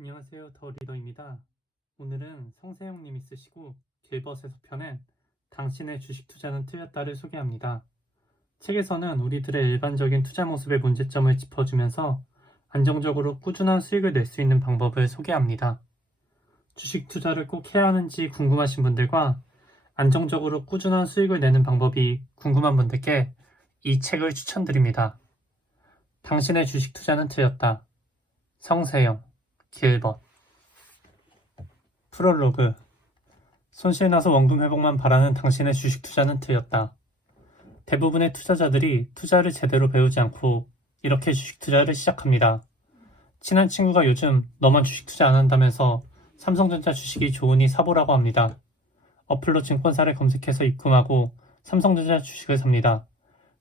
안녕하세요. 더 리더입니다. 오늘은 성세영 님이 쓰시고 길벗에서 펴낸 당신의 주식 투자는 틀렸다를 소개합니다. 책에서는 우리들의 일반적인 투자 모습의 문제점을 짚어주면서 안정적으로 꾸준한 수익을 낼 수 있는 방법을 소개합니다. 주식 투자를 꼭 해야 하는지 궁금하신 분들과 안정적으로 꾸준한 수익을 내는 방법이 궁금한 분들께 이 책을 추천드립니다. 당신의 주식 투자는 틀렸다. 성세영 길벗 프롤로그 손실나서 원금 회복만 바라는 당신의 주식 투자는 틀렸다. 대부분의 투자자들이 투자를 제대로 배우지 않고 이렇게 주식 투자를 시작합니다. 친한 친구가 요즘 너만 주식 투자 안 한다면서 삼성전자 주식이 좋으니 사보라고 합니다. 어플로 증권사를 검색해서 입금하고 삼성전자 주식을 삽니다.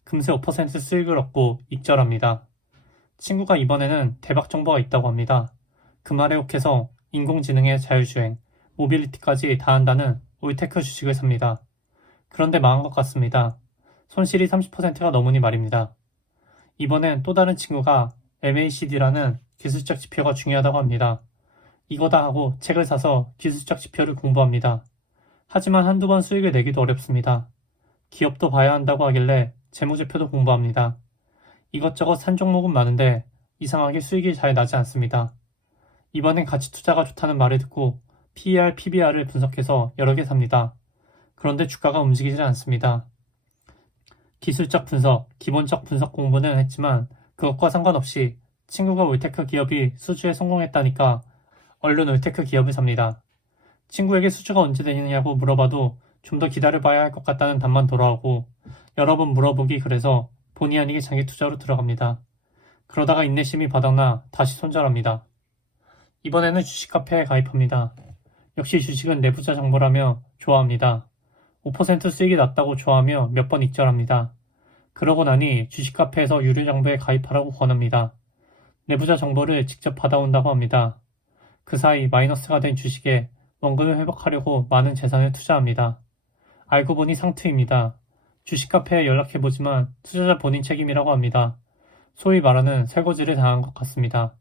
금세 5% 수익을 얻고 익절합니다. 친구가 이번에는 대박 정보가 있다고 합니다. 그 말에 혹해서 인공지능의 자율주행, 모빌리티까지 다 한다는 올테크 주식을 삽니다. 그런데 망한 것 같습니다. 손실이 30%가 넘으니 말입니다. 이번엔 또 다른 친구가 MACD라는 기술적 지표가 중요하다고 합니다. 이거다 하고 책을 사서 기술적 지표를 공부합니다. 하지만 한두 번 수익을 내기도 어렵습니다. 기업도 봐야 한다고 하길래 재무제표도 공부합니다. 이것저것 산 종목은 많은데 이상하게 수익이 잘 나지 않습니다. 이번엔 가치 투자가 좋다는 말을 듣고 PER, PBR을 분석해서 여러 개 삽니다. 그런데 주가가 움직이질 않습니다. 기술적 분석, 기본적 분석 공부는 했지만 그것과 상관없이 친구가 올테크 기업이 수주에 성공했다니까 얼른 올테크 기업을 삽니다. 친구에게 수주가 언제 되느냐고 물어봐도 좀 더 기다려봐야 할 것 같다는 답만 돌아오고 여러 번 물어보기 그래서 본의 아니게 장기 투자로 들어갑니다. 그러다가 인내심이 바닥나 다시 손절합니다. 이번에는 주식 카페에 가입합니다. 역시 주식은 내부자 정보라며 좋아합니다. 5% 수익이 났다고 좋아하며 몇 번 익절합니다. 그러고 나니 주식 카페에서 유료 정보에 가입하라고 권합니다. 내부자 정보를 직접 받아온다고 합니다. 그 사이 마이너스가 된 주식에 원금을 회복하려고 많은 재산을 투자합니다. 알고 보니 상투입니다. 주식 카페에 연락해보지만 투자자 본인 책임이라고 합니다. 소위 말하는 설거지를 당한 것 같습니다.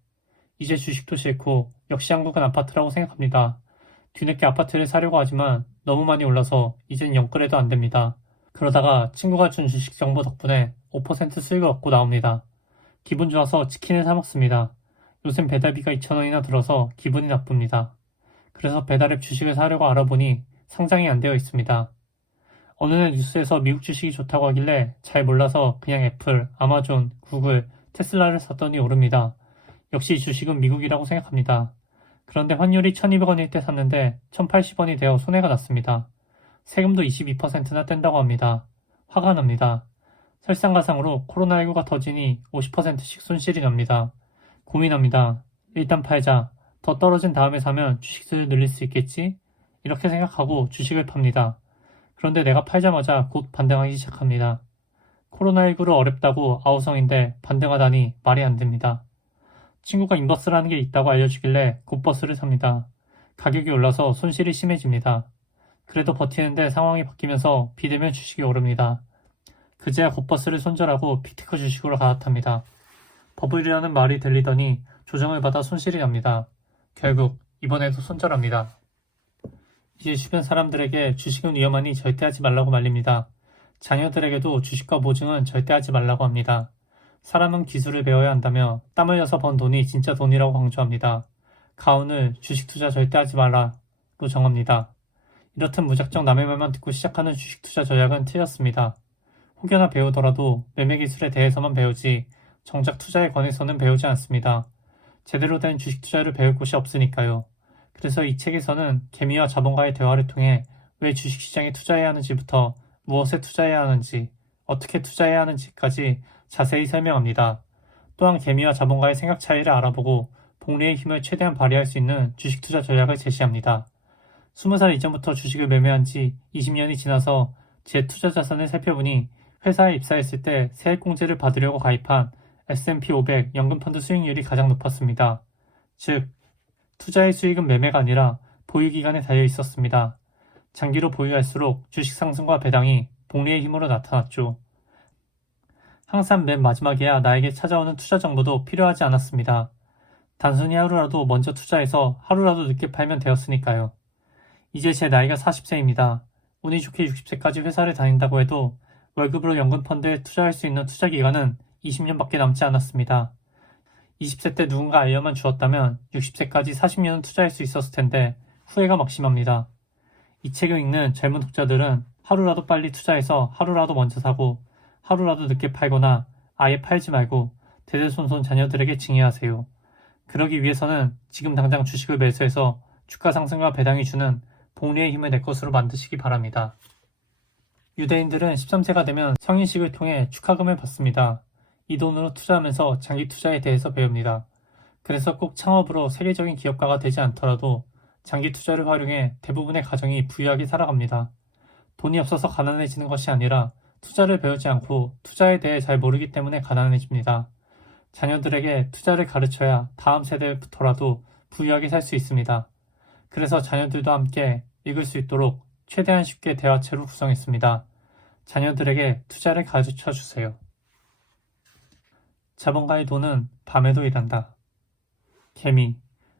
이제 주식도 싫고 역시 한국은 아파트라고 생각합니다. 뒤늦게 아파트를 사려고 하지만 너무 많이 올라서 이젠 영끌해도 안 됩니다. 그러다가 친구가 준 주식 정보 덕분에 5% 수익을 얻고 나옵니다. 기분 좋아서 치킨을 사 먹습니다. 요즘 배달비가 2,000원이나 들어서 기분이 나쁩니다. 그래서 배달앱 주식을 사려고 알아보니 상장이 안 되어 있습니다. 어느 날 뉴스에서 미국 주식이 좋다고 하길래 잘 몰라서 그냥 애플, 아마존, 구글, 테슬라를 샀더니 오릅니다. 역시 주식은 미국이라고 생각합니다. 그런데 환율이 1200원일 때 샀는데 1080원이 되어 손해가 났습니다. 세금도 22%나 뗀다고 합니다. 화가 납니다. 설상가상으로 코로나19가 터지니 50%씩 손실이 납니다. 고민합니다. 일단 팔자. 더 떨어진 다음에 사면 주식수를 늘릴 수 있겠지? 이렇게 생각하고 주식을 팝니다. 그런데 내가 팔자마자 곧 반등하기 시작합니다. 코로나19로 어렵다고 아우성인데 반등하다니 말이 안 됩니다. 친구가 인버스라는 게 있다고 알려주길래 곧 버스를 삽니다. 가격이 올라서 손실이 심해집니다. 그래도 버티는데 상황이 바뀌면서 비대면 주식이 오릅니다. 그제야 곧버스를 손절하고 피테크 주식으로 갈아탑니다. 버블이라는 말이 들리더니 조정을 받아 손실이 납니다. 결국 이번에도 손절합니다. 이제 주변 사람들에게 주식은 위험하니 절대 하지 말라고 말립니다. 자녀들에게도 주식과 보증은 절대 하지 말라고 합니다. 사람은 기술을 배워야 한다며 땀 흘려서 번 돈이 진짜 돈이라고 강조합니다. 가훈을 주식 투자 절대 하지 말라로 정합니다. 이렇듯 무작정 남의 말만 듣고 시작하는 주식 투자 전략은 틀렸습니다. 혹여나 배우더라도 매매 기술에 대해서만 배우지 정작 투자에 관해서는 배우지 않습니다. 제대로 된 주식 투자를 배울 곳이 없으니까요. 그래서 이 책에서는 개미와 자본가의 대화를 통해 왜 주식시장에 투자해야 하는지부터 무엇에 투자해야 하는지, 어떻게 투자해야 하는지까지 자세히 설명합니다. 또한 개미와 자본가의 생각 차이를 알아보고 복리의 힘을 최대한 발휘할 수 있는 주식 투자 전략을 제시합니다. 20살 이전부터 주식을 매매한 지 20년이 지나서 제 투자 자산을 살펴보니 회사에 입사했을 때 세액공제를 받으려고 가입한 S&P 500 연금펀드 수익률이 가장 높았습니다. 즉, 투자의 수익은 매매가 아니라 보유기간에 달려 있었습니다. 장기로 보유할수록 주식 상승과 배당이 복리의 힘으로 나타났죠. 항상 맨 마지막에야 나에게 찾아오는 투자 정보도 필요하지 않았습니다. 단순히 하루라도 먼저 투자해서 하루라도 늦게 팔면 되었으니까요. 이제 제 나이가 40세입니다. 운이 좋게 60세까지 회사를 다닌다고 해도 월급으로 연금 펀드에 투자할 수 있는 투자 기간은 20년밖에 남지 않았습니다. 20세 때 누군가 알려만 주었다면 60세까지 40년은 투자할 수 있었을 텐데 후회가 막심합니다. 이 책을 읽는 젊은 독자들은 하루라도 빨리 투자해서 하루라도 먼저 사고 하루라도 늦게 팔거나 아예 팔지 말고 대대손손 자녀들에게 징해하세요. 그러기 위해서는 지금 당장 주식을 매수해서 주가 상승과 배당이 주는 복리의 힘을 내 것으로 만드시기 바랍니다. 유대인들은 13세가 되면 성인식을 통해 축하금을 받습니다. 이 돈으로 투자하면서 장기 투자에 대해서 배웁니다. 그래서 꼭 창업으로 세계적인 기업가가 되지 않더라도 장기 투자를 활용해 대부분의 가정이 부유하게 살아갑니다. 돈이 없어서 가난해지는 것이 아니라 투자를 배우지 않고 투자에 대해 잘 모르기 때문에 가난해집니다. 자녀들에게 투자를 가르쳐야 다음 세대부터라도 부유하게 살 수 있습니다. 그래서 자녀들도 함께 읽을 수 있도록 최대한 쉽게 대화체로 구성했습니다. 자녀들에게 투자를 가르쳐 주세요. 자본가의 돈은 밤에도 일한다. 개미.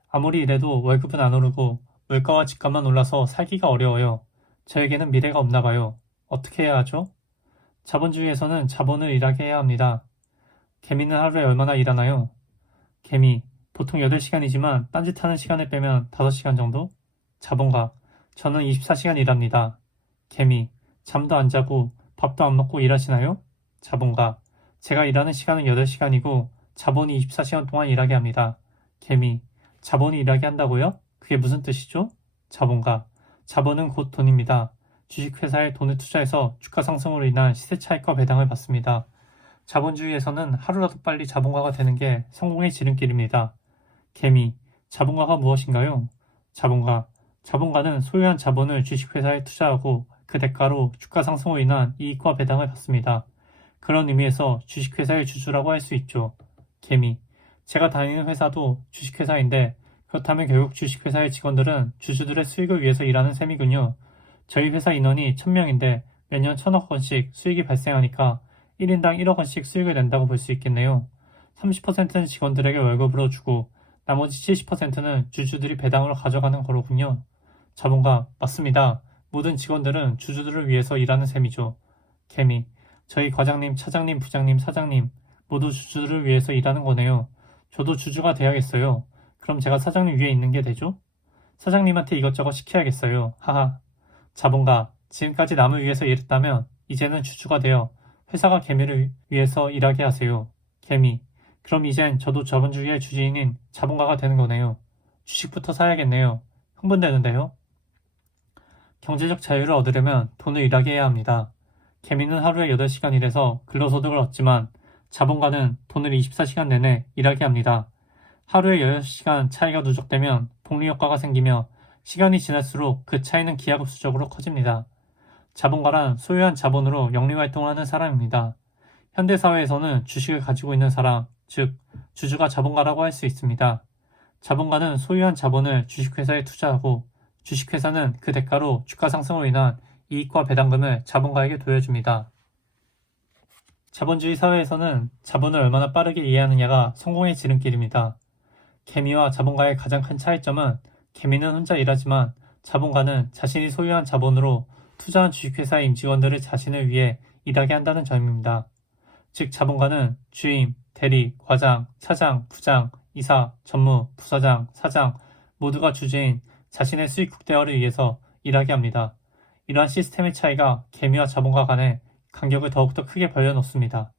아무리 일해도 월급은 안 오르고 물가와 집값만 올라서 살기가 어려워요. 저에게는 미래가 없나 봐요. 어떻게 해야 하죠? 자본주의에서는 자본을 일하게 해야 합니다. 개미는 하루에 얼마나 일하나요? 개미. 보통 8시간이지만 딴짓하는 시간을 빼면 5시간 정도? 자본가. 저는 24시간 일합니다. 개미. 잠도 안 자고 밥도 안 먹고 일하시나요? 자본가. 제가 일하는 시간은 8시간이고 자본이 24시간 동안 일하게 합니다. 개미. 자본이 일하게 한다고요? 그게 무슨 뜻이죠? 자본가. 자본은 곧 돈입니다. 주식회사에 돈을 투자해서 주가 상승으로 인한 시세 차익과 배당을 받습니다. 자본주의에서는 하루라도 빨리 자본가가 되는 게 성공의 지름길입니다. 개미. 자본가가 무엇인가요? 자본가. 자본가는 소유한 자본을 주식회사에 투자하고 그 대가로 주가 상승으로 인한 이익과 배당을 받습니다. 그런 의미에서 주식회사의 주주라고 할 수 있죠. 개미. 제가 다니는 회사도 주식회사인데 그렇다면 결국 주식회사의 직원들은 주주들의 수익을 위해서 일하는 셈이군요. 저희 회사 인원이 1000명인데 매년 1000억 원씩 수익이 발생하니까 1인당 1억 원씩 수익을 낸다고 볼 수 있겠네요. 30%는 직원들에게 월급으로 주고 나머지 70%는 주주들이 배당으로 가져가는 거로군요. 자본가, 맞습니다. 모든 직원들은 주주들을 위해서 일하는 셈이죠. 개미, 저희 과장님, 차장님, 부장님, 사장님 모두 주주들을 위해서 일하는 거네요. 저도 주주가 돼야겠어요. 그럼 제가 사장님 위에 있는 게 되죠? 사장님한테 이것저것 시켜야겠어요. 하하. 자본가, 지금까지 남을 위해서 일했다면 이제는 주주가 되어 회사가 개미를 위해서 일하게 하세요. 개미. 그럼 이젠 저도 자본주의의 주주인인 자본가가 되는 거네요. 주식부터 사야겠네요. 흥분되는데요. 경제적 자유를 얻으려면 돈을 일하게 해야 합니다. 개미는 하루에 8시간 일해서 근로소득을 얻지만 자본가는 돈을 24시간 내내 일하게 합니다. 하루에 6시간 차이가 누적되면 복리효과가 생기며 시간이 지날수록 그 차이는 기하급수적으로 커집니다. 자본가란 소유한 자본으로 영리활동을 하는 사람입니다. 현대사회에서는 주식을 가지고 있는 사람, 즉 주주가 자본가라고 할 수 있습니다. 자본가는 소유한 자본을 주식회사에 투자하고 주식회사는 그 대가로 주가 상승으로 인한 이익과 배당금을 자본가에게 돌려줍니다. 자본주의 사회에서는 자본을 얼마나 빠르게 이해하느냐가 성공의 지름길입니다. 개미와 자본가의 가장 큰 차이점은 개미는 혼자 일하지만 자본가는 자신이 소유한 자본으로 투자한 주식회사의 임직원들을 자신을 위해 일하게 한다는 점입니다. 즉 자본가는 주임, 대리, 과장, 차장, 부장, 이사, 전무, 부사장, 사장 모두가 주주인 자신의 수익 극대화를 위해서 일하게 합니다. 이러한 시스템의 차이가 개미와 자본가 간의 간격을 더욱더 크게 벌려놓습니다.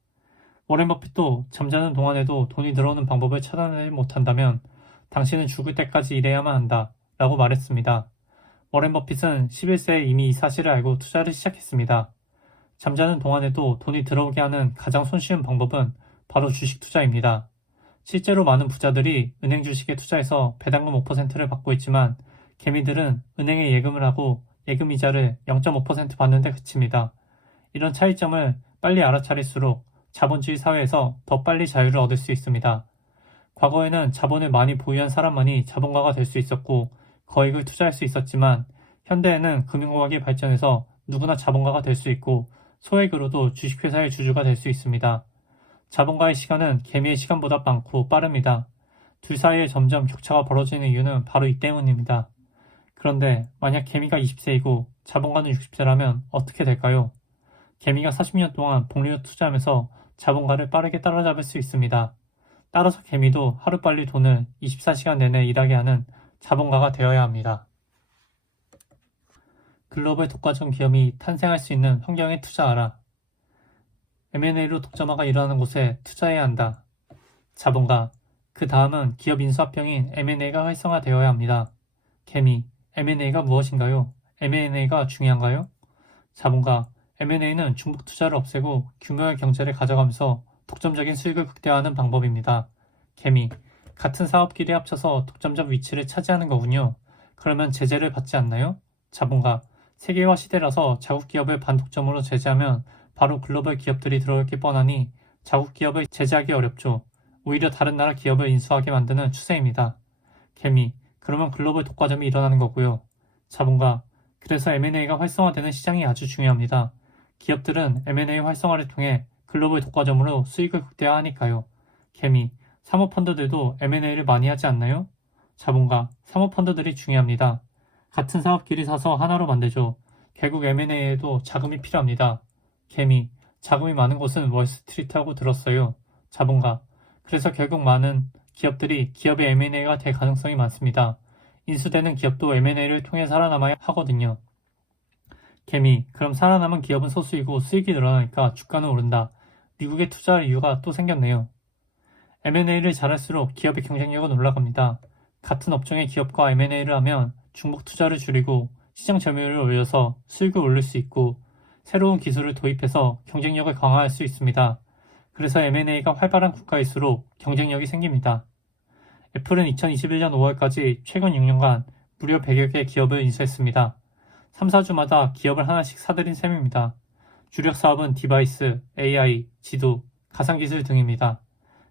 워렌 버핏도 잠자는 동안에도 돈이 들어오는 방법을 찾아내지 못한다면 당신은 죽을 때까지 일해야만 한다 라고 말했습니다. 워렌 버핏은 11세에 이미 이 사실을 알고 투자를 시작했습니다. 잠자는 동안에도 돈이 들어오게 하는 가장 손쉬운 방법은 바로 주식 투자입니다. 실제로 많은 부자들이 은행 주식에 투자해서 배당금 5%를 받고 있지만 개미들은 은행에 예금을 하고 예금 이자를 0.5% 받는 데 그칩니다. 이런 차이점을 빨리 알아차릴수록 자본주의 사회에서 더 빨리 자유를 얻을 수 있습니다. 과거에는 자본을 많이 보유한 사람만이 자본가가 될 수 있었고 거액을 투자할 수 있었지만 현대에는 금융과학이 발전해서 누구나 자본가가 될 수 있고 소액으로도 주식회사의 주주가 될 수 있습니다. 자본가의 시간은 개미의 시간보다 많고 빠릅니다. 둘 사이에 점점 격차가 벌어지는 이유는 바로 이 때문입니다. 그런데 만약 개미가 20세이고 자본가는 60세라면 어떻게 될까요? 개미가 40년 동안 복리로 투자하면서 자본가를 빠르게 따라잡을 수 있습니다. 따라서 개미도 하루빨리 돈을 24시간 내내 일하게 하는 자본가가 되어야 합니다. 글로벌 독과점 기업이 탄생할 수 있는 환경에 투자하라. M&A로 독점화가 일어나는 곳에 투자해야 한다. 자본가. 그 다음은 기업 인수합병인 M&A가 활성화되어야 합니다. 개미. M&A가 무엇인가요? M&A가 중요한가요? 자본가. M&A는 중복 투자를 없애고 규모의 경제를 가져가면서 독점적인 수익을 극대화하는 방법입니다. 개미. 같은 사업끼리 합쳐서 독점적 위치를 차지하는 거군요. 그러면 제재를 받지 않나요? 자본가. 세계화 시대라서 자국 기업을 반독점으로 제재하면 바로 글로벌 기업들이 들어올 게 뻔하니 자국 기업을 제재하기 어렵죠. 오히려 다른 나라 기업을 인수하게 만드는 추세입니다. 개미. 그러면 글로벌 독과점이 일어나는 거고요. 자본가. 그래서 M&A가 활성화되는 시장이 아주 중요합니다. 기업들은 M&A 활성화를 통해 글로벌 독과점으로 수익을 극대화하니까요. 개미. 사모펀드들도 M&A를 많이 하지 않나요? 자본가. 사모펀드들이 중요합니다. 같은 사업끼리 사서 하나로 만들죠. 결국 M&A에도 자금이 필요합니다. 개미. 자금이 많은 곳은 월스트리트하고 들었어요. 자본가. 그래서 결국 많은 기업들이 기업의 M&A가 될 가능성이 많습니다. 인수되는 기업도 M&A를 통해 살아남아야 하거든요. 개미. 그럼 살아남은 기업은 소수이고 수익이 늘어나니까 주가는 오른다. 미국에 투자할 이유가 또 생겼네요. M&A를 잘할수록 기업의 경쟁력은 올라갑니다. 같은 업종의 기업과 M&A를 하면 중복 투자를 줄이고 시장 점유율을 올려서 수익을 올릴 수 있고 새로운 기술을 도입해서 경쟁력을 강화할 수 있습니다. 그래서 M&A가 활발한 국가일수록 경쟁력이 생깁니다. 애플은 2021년 5월까지 최근 6년간 무려 100여 개 기업을 인수했습니다. 3, 4주마다 기업을 하나씩 사들인 셈입니다. 주력 사업은 디바이스, AI, 지도, 가상기술 등입니다.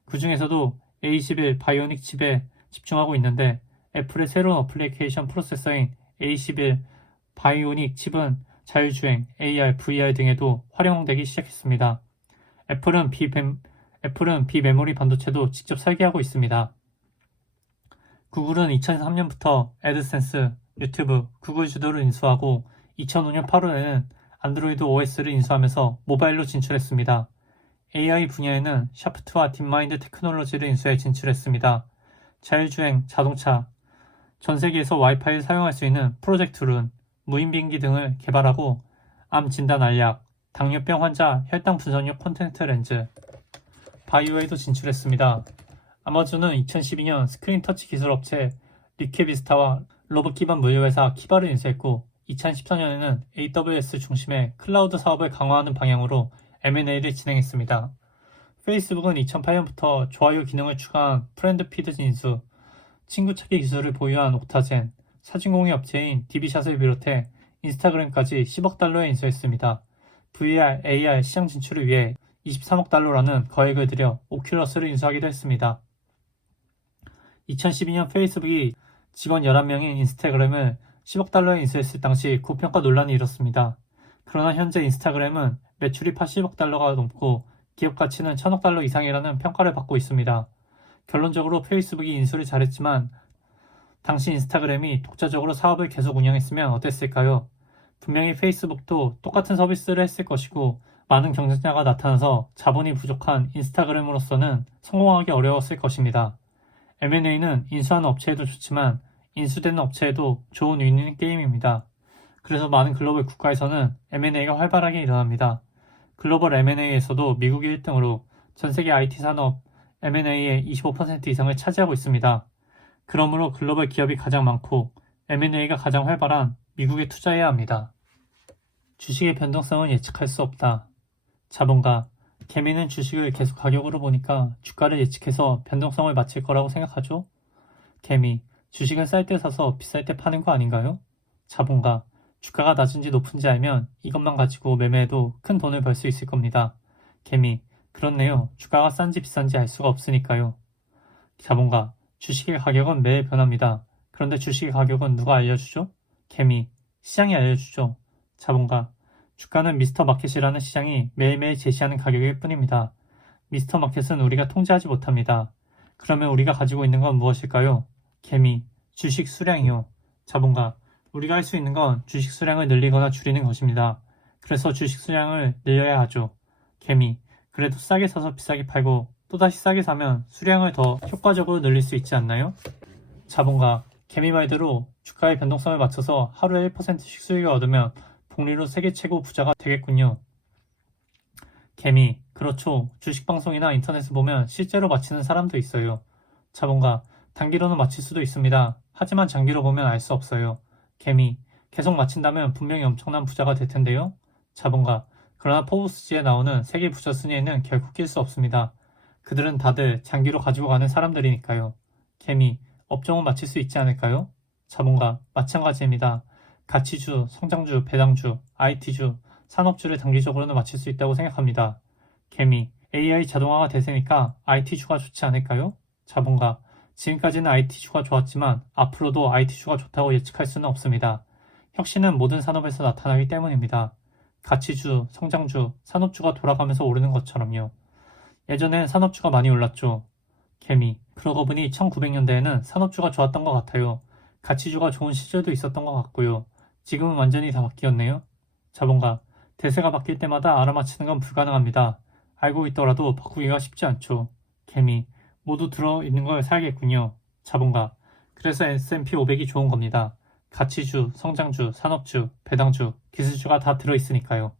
그 중에서도 A11 바이오닉 칩에 집중하고 있는데 애플의 새로운 어플리케이션 프로세서인 A11 바이오닉 칩은 자율주행, AR, VR 등에도 활용되기 시작했습니다. 애플은 비뱀, 애플은 비메모리 반도체도 직접 설계하고 있습니다. 구글은 2003년부터 애드센스, 유튜브, 구글 주도를 인수하고 2005년 8월에는 안드로이드 OS를 인수하면서 모바일로 진출했습니다. AI 분야에는 샤프트와 딥마인드 테크놀로지를 인수해 진출했습니다. 자율주행, 자동차, 전 세계에서 와이파이를 사용할 수 있는 프로젝트 룬, 무인 비행기 등을 개발하고 암 진단 알약, 당뇨병 환자 혈당 분석용 콘텐트 렌즈, 바이오에도 진출했습니다. 아마존은 2012년 스크린 터치 기술 업체 리케비스타와 로봇 기반 물류회사 키바를 인수했고 2014년에는 AWS 중심의 클라우드 사업을 강화하는 방향으로 M&A를 진행했습니다. 페이스북은 2008년부터 좋아요 기능을 추가한 프렌드 피드 인수, 친구 찾기 기술을 보유한 옥타젠, 사진 공유 업체인 디비샷을 비롯해 인스타그램까지 10억 달러에 인수했습니다. VR, AR 시장 진출을 위해 23억 달러라는 거액을 들여 오큘러스를 인수하기도 했습니다. 2012년 페이스북이 직원 11명인 인스타그램을 10억 달러에 인수했을 당시 고평가 논란이 일었습니다. 그러나 현재 인스타그램은 매출이 80억 달러가 넘고 기업 가치는 1000억 달러 이상이라는 평가를 받고 있습니다. 결론적으로 페이스북이 인수를 잘했지만 당시 인스타그램이 독자적으로 사업을 계속 운영했으면 어땠을까요? 분명히 페이스북도 똑같은 서비스를 했을 것이고 많은 경쟁자가 나타나서 자본이 부족한 인스타그램으로서는 성공하기 어려웠을 것입니다. M&A는 인수하는 업체에도 좋지만 인수되는 업체에도 좋은 윈윈 게임입니다. 그래서 많은 글로벌 국가에서는 M&A가 활발하게 일어납니다. 글로벌 M&A에서도 미국이 1등으로 전 세계 IT 산업 M&A의 25% 이상을 차지하고 있습니다. 그러므로 글로벌 기업이 가장 많고 M&A가 가장 활발한 미국에 투자해야 합니다. 주식의 변동성은 예측할 수 없다. 자본가, 개미는 주식을 계속 가격으로 보니까 주가를 예측해서 변동성을 맞출 거라고 생각하죠? 개미, 주식은 쌀때 사서 비쌀 때 파는 거 아닌가요? 자본가, 주가가 낮은지 높은지 알면 이것만 가지고 매매해도 큰 돈을 벌 수 있을 겁니다. 개미, 그렇네요. 주가가 싼지 비싼지 알 수가 없으니까요. 자본가, 주식의 가격은 매일 변합니다. 그런데 주식의 가격은 누가 알려주죠? 개미, 시장이 알려주죠. 자본가, 주가는 미스터 마켓이라는 시장이 매일매일 제시하는 가격일 뿐입니다. 미스터 마켓은 우리가 통제하지 못합니다. 그러면 우리가 가지고 있는 건 무엇일까요? 개미, 주식 수량이요. 자본가, 우리가 할 수 있는 건 주식 수량을 늘리거나 줄이는 것입니다. 그래서 주식 수량을 늘려야 하죠. 개미, 그래도 싸게 사서 비싸게 팔고 또다시 싸게 사면 수량을 더 효과적으로 늘릴 수 있지 않나요? 자본가, 개미 말대로 주가의 변동성을 맞춰서 하루에 1%씩 수익을 얻으면 복리로 세계 최고 부자가 되겠군요. 개미, 그렇죠. 주식방송이나 인터넷을 보면 실제로 맞히는 사람도 있어요. 자본가, 단기로는 맞힐 수도 있습니다. 하지만 장기로 보면 알 수 없어요. 개미, 계속 맞힌다면 분명히 엄청난 부자가 될 텐데요. 자본가, 그러나 포브스지에 나오는 세계 부자 순위에는 결코 낄 수 없습니다. 그들은 다들 장기로 가지고 가는 사람들이니까요. 개미, 업종은 맞힐 수 있지 않을까요? 자본가, 마찬가지입니다. 가치주, 성장주, 배당주, IT주, 산업주를 단기적으로는 맞힐 수 있다고 생각합니다. 개미, AI 자동화가 대세니까 IT주가 좋지 않을까요? 자본가, 지금까지는 IT주가 좋았지만 앞으로도 IT주가 좋다고 예측할 수는 없습니다. 혁신은 모든 산업에서 나타나기 때문입니다. 가치주, 성장주, 산업주가 돌아가면서 오르는 것처럼요. 예전엔 산업주가 많이 올랐죠. 개미, 그러고 보니 1900년대에는 산업주가 좋았던 것 같아요. 가치주가 좋은 시절도 있었던 것 같고요. 지금은 완전히 다 바뀌었네요. 자본가, 대세가 바뀔 때마다 알아맞히는 건 불가능합니다. 알고 있더라도 바꾸기가 쉽지 않죠. 개미, 모두 들어 있는 걸 사야겠군요. 자본가, 그래서 S&P 500이 좋은 겁니다. 가치주, 성장주, 산업주, 배당주, 기술주가 다 들어 있으니까요.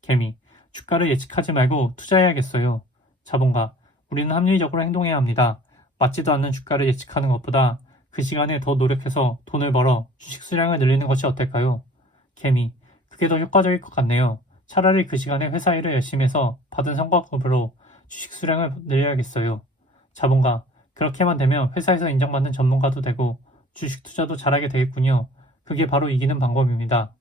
개미, 주가를 예측하지 말고 투자해야겠어요. 자본가, 우리는 합리적으로 행동해야 합니다. 맞지도 않는 주가를 예측하는 것보다 그 시간에 더 노력해서 돈을 벌어 주식 수량을 늘리는 것이 어떨까요? 개미, 그게 더 효과적일 것 같네요. 차라리 그 시간에 회사 일을 열심히 해서 받은 성과급으로 주식 수량을 늘려야겠어요. 자본가, 그렇게만 되면 회사에서 인정받는 전문가도 되고 주식 투자도 잘하게 되겠군요. 그게 바로 이기는 방법입니다.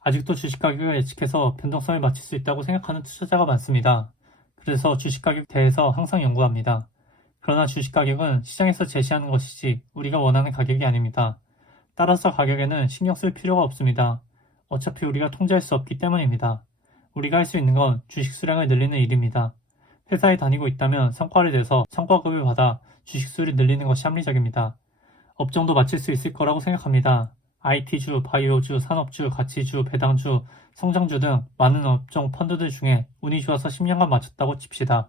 아직도 주식 가격을 예측해서 변동성을 맞출 수 있다고 생각하는 투자자가 많습니다. 그래서 주식 가격 대해서 항상 연구합니다. 그러나 주식 가격은 시장에서 제시하는 것이지 우리가 원하는 가격이 아닙니다. 따라서 가격에는 신경 쓸 필요가 없습니다. 어차피 우리가 통제할 수 없기 때문입니다. 우리가 할 수 있는 건 주식 수량을 늘리는 일입니다. 회사에 다니고 있다면 성과를 내서 성과급을 받아 주식 수를 늘리는 것이 합리적입니다. 업종도 맞출 수 있을 거라고 생각합니다. IT주, 바이오주, 산업주, 가치주, 배당주, 성장주 등 많은 업종 펀드들 중에 운이 좋아서 10년간 맞췄다고 칩시다.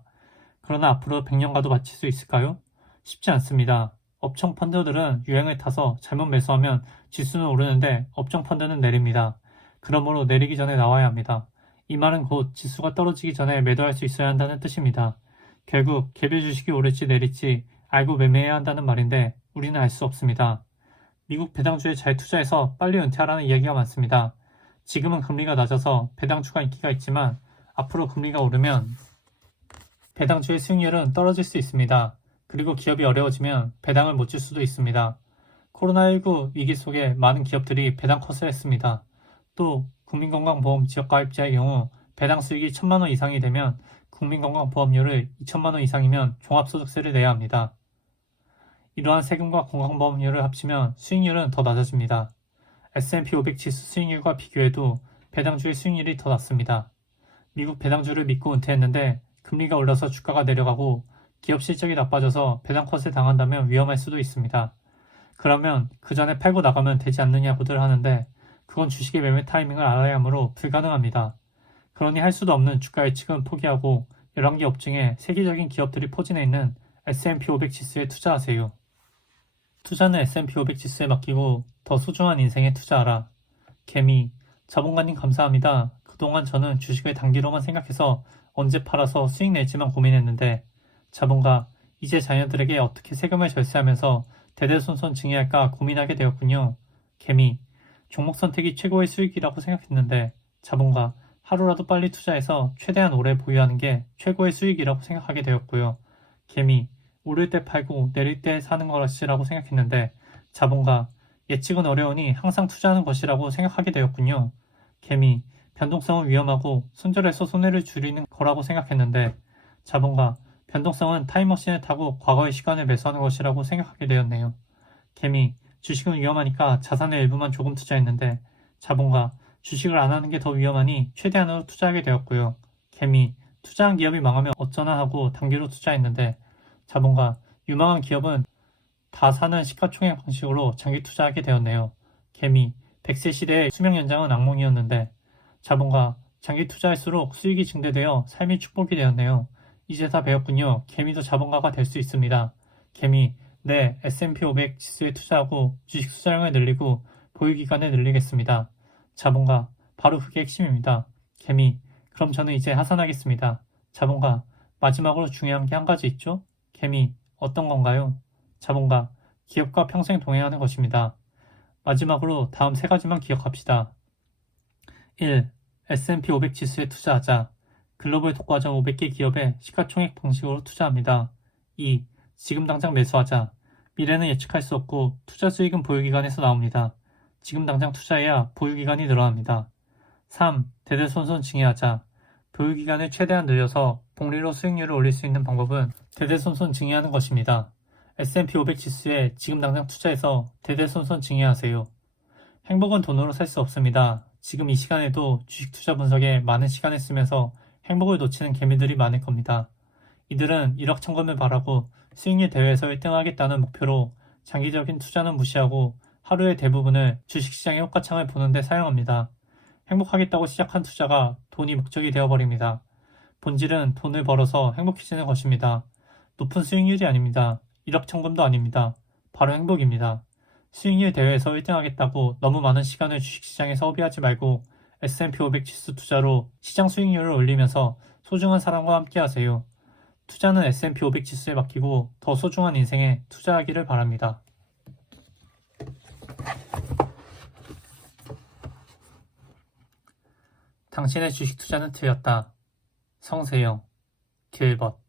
그러나 앞으로 100년가도 맞힐 수 있을까요? 쉽지 않습니다. 업종 펀드들은 유행을 타서 잘못 매수하면 지수는 오르는데 업종 펀드는 내립니다. 그러므로 내리기 전에 나와야 합니다. 이 말은 곧 지수가 떨어지기 전에 매도할 수 있어야 한다는 뜻입니다. 결국 개별 주식이 오를지 내릴지 알고 매매해야 한다는 말인데 우리는 알 수 없습니다. 미국 배당주에 잘 투자해서 빨리 은퇴하라는 이야기가 많습니다. 지금은 금리가 낮아서 배당주가 인기가 있지만 앞으로 금리가 오르면 배당주의 수익률은 떨어질 수 있습니다. 그리고 기업이 어려워지면 배당을 못 줄 수도 있습니다. 코로나19 위기 속에 많은 기업들이 배당 컷을 했습니다. 또 국민건강보험 지역가입자의 경우 배당 수익이 1천만 원 이상이 되면 국민건강보험료를 2천만 원 이상이면 종합소득세를 내야 합니다. 이러한 세금과 건강보험료를 합치면 수익률은 더 낮아집니다. S&P 500 지수 수익률과 비교해도 배당주의 수익률이 더 낮습니다. 미국 배당주를 믿고 은퇴했는데 금리가 올라서 주가가 내려가고 기업 실적이 나빠져서 배당 컷을 당한다면 위험할 수도 있습니다. 그러면 그 전에 팔고 나가면 되지 않느냐고들 하는데 그건 주식의 매매 타이밍을 알아야 하므로 불가능합니다. 그러니 할 수도 없는 주가 예측은 포기하고 11개 업종에 세계적인 기업들이 포진해 있는 S&P 500 지수에 투자하세요. 투자는 S&P 500 지수에 맡기고 더 소중한 인생에 투자하라. 개미, 자본가님 감사합니다. 그동안 저는 주식을 단기로만 생각해서 언제 팔아서 수익 낼지만 고민했는데 자본가, 이제 자녀들에게 어떻게 세금을 절세하면서 대대손손 증여할까 고민하게 되었군요. 개미, 종목 선택이 최고의 수익이라고 생각했는데 자본가, 하루라도 빨리 투자해서 최대한 오래 보유하는 게 최고의 수익이라고 생각하게 되었고요. 개미, 오를 때 팔고 내릴 때 사는 것이라고 생각했는데 자본가, 예측은 어려우니 항상 투자하는 것이라고 생각하게 되었군요. 개미, 변동성은 위험하고 손절해서 손해를 줄이는 거라고 생각했는데 자본가, 변동성은 타임머신을 타고 과거의 시간을 매수하는 것이라고 생각하게 되었네요. 개미, 주식은 위험하니까 자산의 일부만 조금 투자했는데 자본가, 주식을 안 하는 게 더 위험하니 최대한으로 투자하게 되었고요. 개미, 투자한 기업이 망하면 어쩌나 하고 단기로 투자했는데 자본가, 유망한 기업은 다 사는 시가총액 방식으로 장기 투자하게 되었네요. 개미, 100세 시대의 수명 연장은 악몽이었는데 자본가, 장기 투자할수록 수익이 증대되어 삶이 축복이 되었네요. 이제 다 배웠군요. 개미도 자본가가 될 수 있습니다. 개미, 네, S&P 500 지수에 투자하고 주식 수자량을 늘리고 보유기간을 늘리겠습니다. 자본가, 바로 그게 핵심입니다. 개미, 그럼 저는 이제 하산하겠습니다. 자본가, 마지막으로 중요한 게 한 가지 있죠? 개미, 어떤 건가요? 자본가, 기업과 평생 동행하는 것입니다. 마지막으로 다음 세 가지만 기억합시다. 1. S&P 500 지수에 투자하자. 글로벌 독과점 500개 기업에 시가총액 방식으로 투자합니다. 2. 지금 당장 매수하자. 미래는 예측할 수 없고 투자 수익은 보유기간에서 나옵니다. 지금 당장 투자해야 보유기간이 늘어납니다. 3. 대대손손 증여하자. 보유기간을 최대한 늘려서 복리로 수익률을 올릴 수 있는 방법은 대대손손 증여하는 것입니다. S&P 500 지수에 지금 당장 투자해서 대대손손 증여하세요. 행복은 돈으로 살 수 없습니다. 지금 이 시간에도 주식 투자 분석에 많은 시간을 쓰면서 행복을 놓치는 개미들이 많을 겁니다. 이들은 1억 천금을 바라고 수익률 대회에서 1등 하겠다는 목표로 장기적인 투자는 무시하고 하루의 대부분을 주식시장의 효과창을 보는데 사용합니다. 행복하겠다고 시작한 투자가 돈이 목적이 되어버립니다. 본질은 돈을 벌어서 행복해지는 것입니다. 높은 수익률이 아닙니다. 1억 천금도 아닙니다. 바로 행복입니다. 수익률 대회에서 1등 하겠다고 너무 많은 시간을 주식시장에서 허비하지 말고 S&P 500 지수 투자로 시장 수익률을 올리면서 소중한 사람과 함께 하세요. 투자는 S&P 500 지수에 맡기고 더 소중한 인생에 투자하기를 바랍니다. 당신의 주식 투자는 틀렸다. 성세영, 길벗